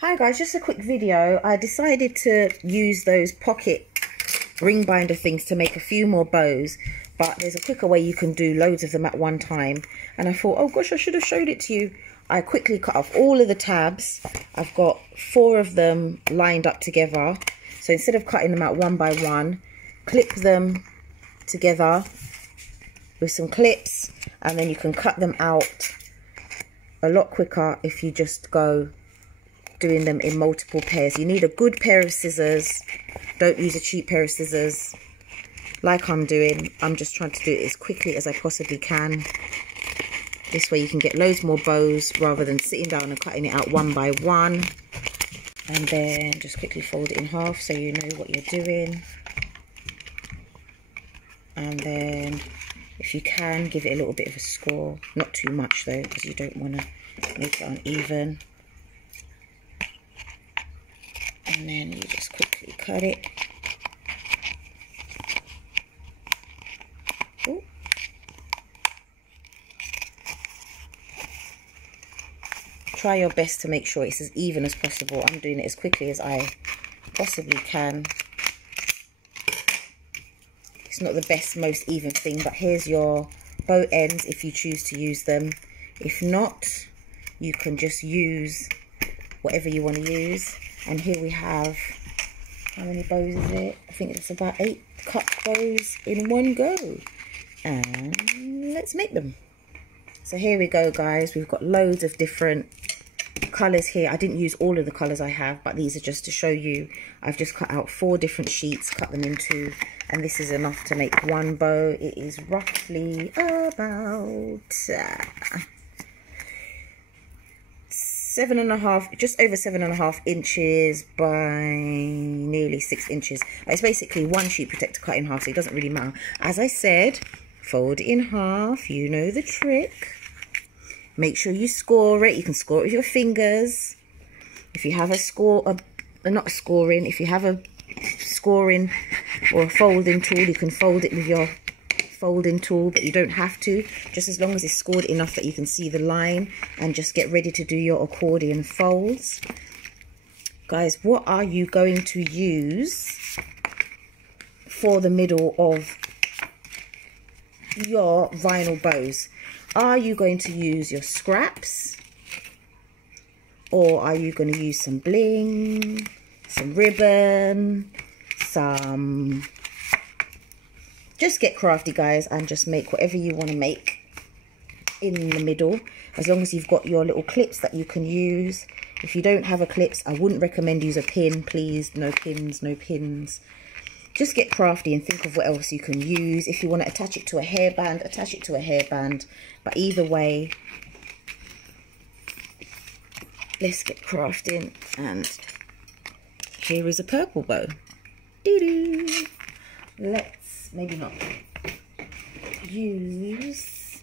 Hi guys, just a quick video. I decided to use those pocket ring binder things to make a few more bows, but there's a quicker way you can do loads of them at one time. And I thought, oh gosh, I should have showed it to you. I quickly cut off all of the tabs. I've got 4 of them lined up together. So instead of cutting them out one by one, clip them together with some clips, and then you can cut them out a lot quicker if you just go doing them in multiple pairs. You need a good pair of scissors. Don't use a cheap pair of scissors like I'm doing. I'm just trying to do it as quickly as I possibly can. This way you can get loads more bows rather than sitting down and cutting it out one by one. And then just quickly fold it in half so you know what you're doing. And then if you can, give it a little bit of a score. Not too much though, because you don't want to make it uneven. And then you just quickly cut it. Ooh. Try your best to make sure it's as even as possible. I'm doing it as quickly as I possibly can. It's not the best, most even thing, but here's your bow ends if you choose to use them. If not, you can just use whatever you want to use. And here we have, how many bows is it? I think it's about 8 cut bows in one go. And let's make them. So here we go, guys. We've got loads of different colours here. I didn't use all of the colours I have, but these are just to show you. I've just cut out 4 different sheets, cut them in 2, and this is enough to make one bow. It is roughly about 7.5, just over 7.5 inches by nearly 6 inches. It's basically one sheet protector cut in half, so it doesn't really matter. As I said, fold it in half. You know the trick. Make sure you score it. You can score it with your fingers. If you have a not scoring, if you have a scoring or a folding tool, you can fold it with your folding tool, but you don't have to, just as long as it's scored enough that you can see the line. And just get ready to do your accordion folds. Guys, what are you going to use for the middle of your vinyl bows? Are you going to use your scraps, or are you going to use some bling, some ribbon, some... Just get crafty, guys, and just make whatever you want to make in the middle, as long as you've got your little clips that you can use. If you don't have a clips, I wouldn't recommend use a pin, please. No pins, no pins. Just get crafty and think of what else you can use. If you want to attach it to a hairband, attach it to a hairband. But either way, let's get crafting. And here is a purple bow. Doo-doo. Let's maybe not use...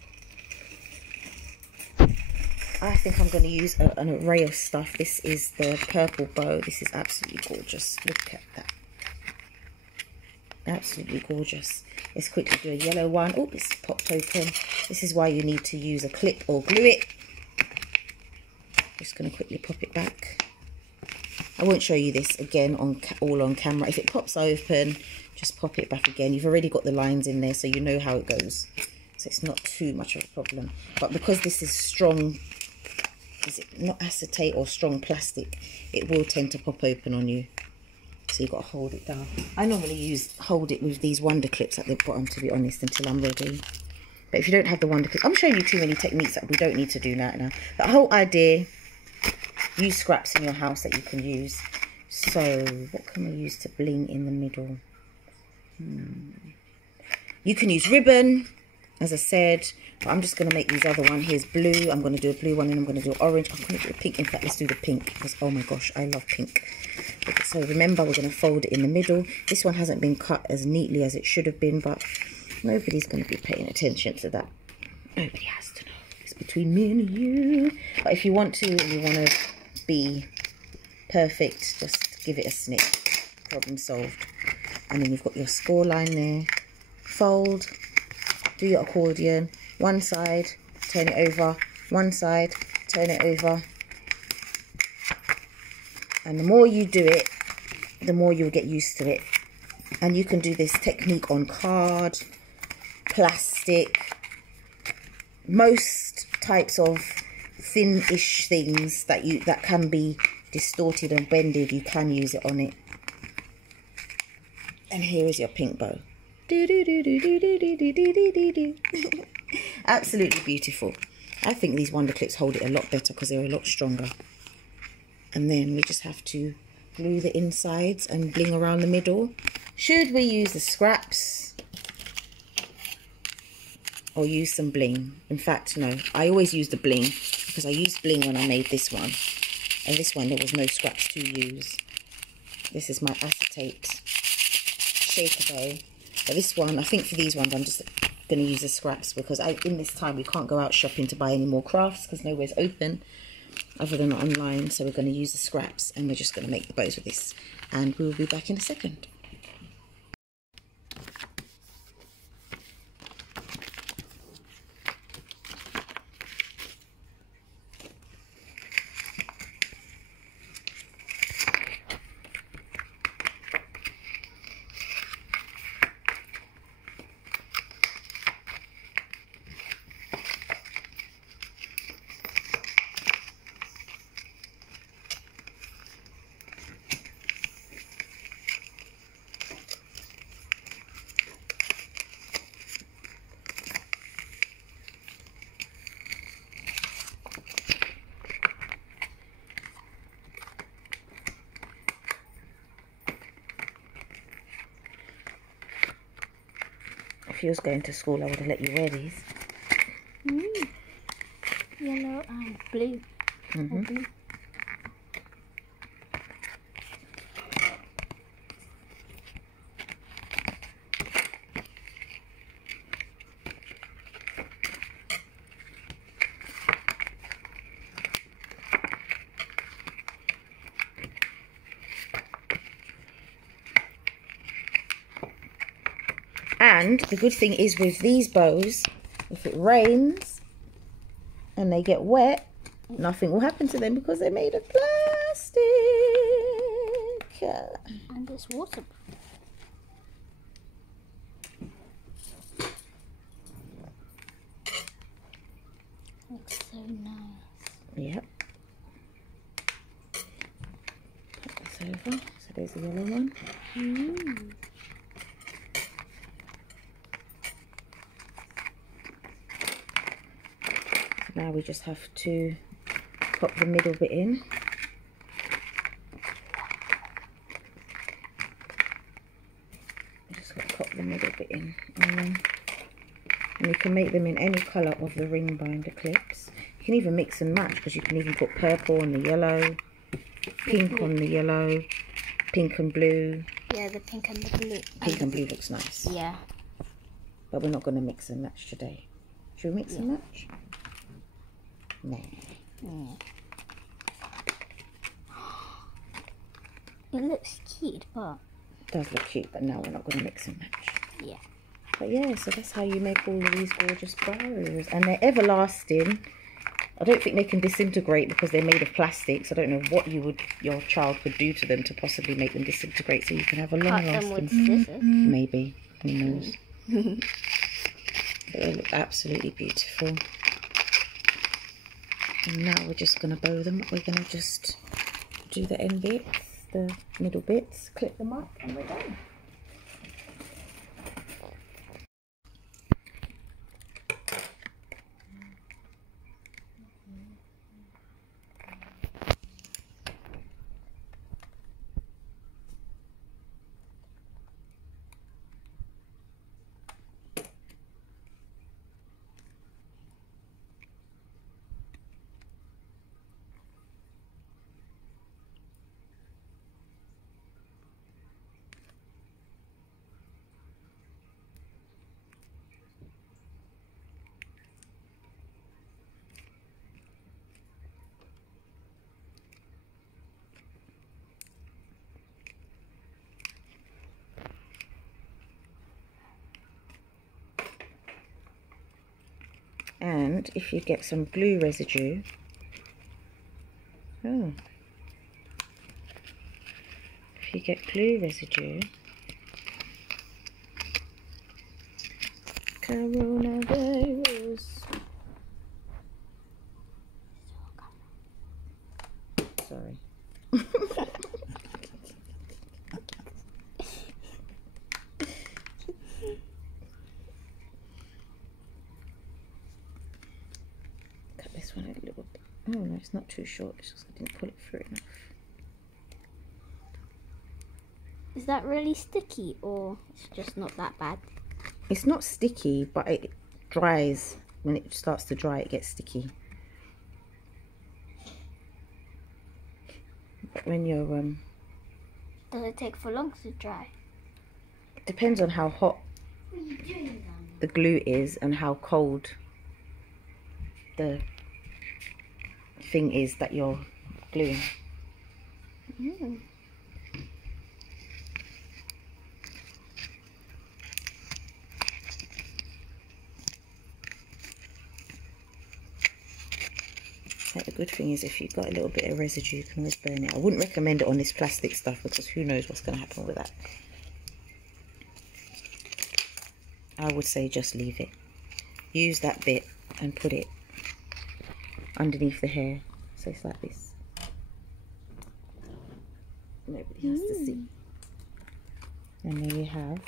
I think I'm going to use an array of stuff. This is the purple bow. This is absolutely gorgeous. Look at that. Absolutely gorgeous. Let's quickly do a yellow one. Oh, it's popped open. This is why you need to use a clip or glue it. Just going to quickly pop it back. I won't show you this again all on camera. If it pops open, just pop it back again. You've already got the lines in there, so you know how it goes. So it's not too much of a problem. But because this is strong, is it not acetate or strong plastic, it will tend to pop open on you. So you've got to hold it down. I normally hold it with these wonder clips at the bottom, to be honest, until I'm ready. But if you don't have the wonder clips, I'm showing you too many techniques that we don't need to do now. The whole idea, use scraps in your house that you can use. So what can we use to bling in the middle? You can use ribbon, as I said, but I'm just going to make these other one. Here's blue. I'm going to do a blue one, and I'm going to do orange. I'm going to do a pink. In fact, let's do the pink, because oh my gosh, I love pink. So remember, we're going to fold it in the middle. This one hasn't been cut as neatly as it should have been, but nobody's going to be paying attention to that. Nobody has to know. It's between me and you. But if you want to, and you want to be perfect, just give it a snip. Problem solved. And then you've got your score line there. Fold. Do your accordion. One side, turn it over. One side, turn it over. And the more you do it, the more you'll get used to it. And you can do this technique on card, plastic, most types of thin-ish things that can be distorted and bended. You can use it on it. And here is your pink bow. Absolutely beautiful. I think these wonder clips hold it a lot better because they're a lot stronger. And then we just have to glue the insides and bling around the middle. Should we use the scraps or use some bling? In fact, no, I always use the bling because I used bling when I made this one. And this one, there was no scraps to use. This is my acetate shaker bow. But this one, I think for these ones, I'm just going to use the scraps because in this time we can't go out shopping to buy any more crafts because nowhere's open other than online. So we're going to use the scraps and we're just going to make the bows with this. And we'll be back in a second. If you was going to school, I would have let you wear these. Yellow and blue. Blue. And the good thing is with these bows, if it rains and they get wet, nothing will happen to them because they're made of plastic. And it's waterproof. Looks so nice. Yep. Put this over. So there's the yellow one. Now we just have to pop the middle bit in. Just got to pop the middle bit in. And you can make them in any colour of the ring binder clips. You can even mix and match because you can even put purple on the yellow, pink on the yellow, pink and blue. Yeah, the pink and the blue. Pink and blue looks nice. Yeah. But we're not going to mix and match today. Should we mix and match? No. It looks cute, but... It does look cute, but now we're not going to mix and match. Yeah. But yeah, so that's how you make all of these gorgeous bows. And they're everlasting. I don't think they can disintegrate because they're made of plastic. So I don't know what your child could do to them to possibly make them disintegrate so you can have a long lasting... Cut them with scissors. Maybe. Who knows? But they look absolutely beautiful. And now we're just going to bow them. We're going to just do the end bits, the middle bits, clip them up, and we're done. And if you get some glue residue, if you get glue residue, coronavirus. Sorry. Cut this one a little bit. Oh no, it's not too short, it's just I didn't pull it through enough. Is that really sticky or it's just not that bad? It's not sticky, but it dries. When it starts to dry, it gets sticky. But when you're Does it take for long to dry? it depends on how hot the glue is and how cold the thing is that you're gluing. Mm. Like the good thing is if you've got a little bit of residue, you can always burn it. I wouldn't recommend it on this plastic stuff because who knows what's going to happen with that. I would say just leave it. Use that bit and put it underneath the hair so it's like this. Nobody has to see. And there you have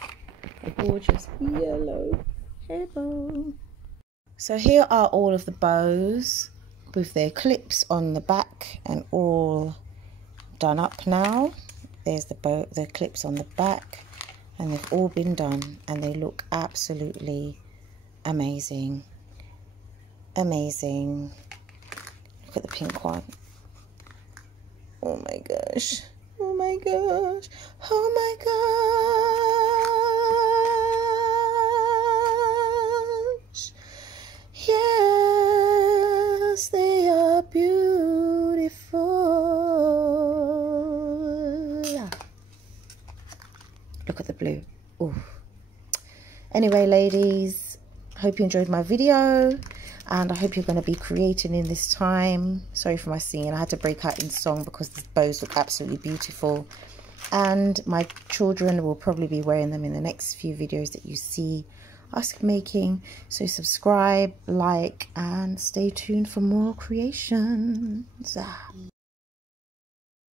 a gorgeous yellow hair bow. So here are all of the bows with their clips on the back and all done up now. There's the clips on the back and they've all been done and they look absolutely amazing. Amazing. Look at the pink one. Oh my gosh. Oh my gosh. Oh my gosh. Yes, they are beautiful. Look at the blue. Ooh. Anyway, ladies, hope you enjoyed my video. And I hope you're going to be creating in this time. Sorry for my singing. I had to break out in song because the bows look absolutely beautiful. And my children will probably be wearing them in the next few videos that you see us making. So subscribe, like, and stay tuned for more creations.